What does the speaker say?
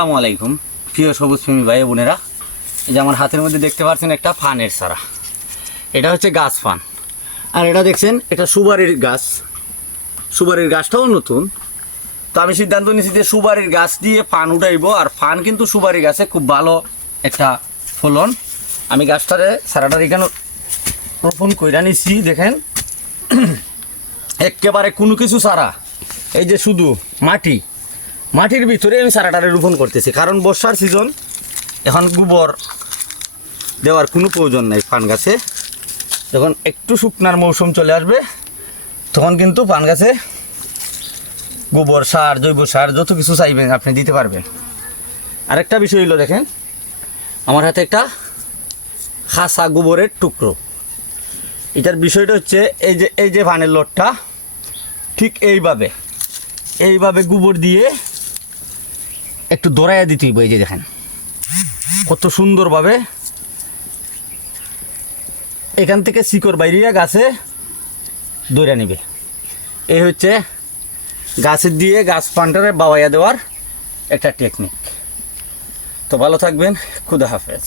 আসসালামু আলাইকুম প্রিয় সবুজ প্রেমী ভাই বোনেরা। এই যে আমার হাতের মধ্যে দেখতে পাচ্ছেন একটা ফানের চারা। এটা হচ্ছে গাছ ফান, আর এটা দেখছেন এটা সুপারির গাছ। সুপারির গাছটাও নতুন, তো আমি সিদ্ধান্ত নিয়েছি যে সুপারির গাছ দিয়ে ফান উঠাইব। আর ফান কিন্তু সুপারি গাছে খুব ভালো একটা ফলন। আমি গাছটারে চারাটার এখানে রোপণ কইরা নিচ্ছি। দেখেন একেবারে কোনো কিছু চারা, এই যে শুধু মাটির ভিতরে আমি চারাটারে রোপণ করতেছি, কারণ বর্ষার সিজন, এখন গোবর দেওয়ার কোনো প্রয়োজন নাই। পান গাছে যখন একটু শুকনার মৌসুম চলে আসবে তখন কিন্তু পান গাছে গোবর সার, জৈব সার যত কিছু চাইবেন আপনি দিতে পারবেন। আরেকটা বিষয় হলো, দেখেন আমার হাতে একটা খাসা গোবরের টুকরো। এটার বিষয়টা হচ্ছে এই যে পানের লোডটা ঠিক এইভাবে গোবর দিয়ে একটু দৌড়াইয়া দিতে হইব। এই যে দেখেন কত সুন্দরভাবে এখান থেকে শিকড় বাইরিয়া গাছে দৌড়া নিবে। এই হচ্ছে গাছের দিয়ে গাছ পানটারে বাওয়াইয়া দেওয়ার একটা টেকনিক। তো ভালো থাকবেন, খুদা হাফেজ।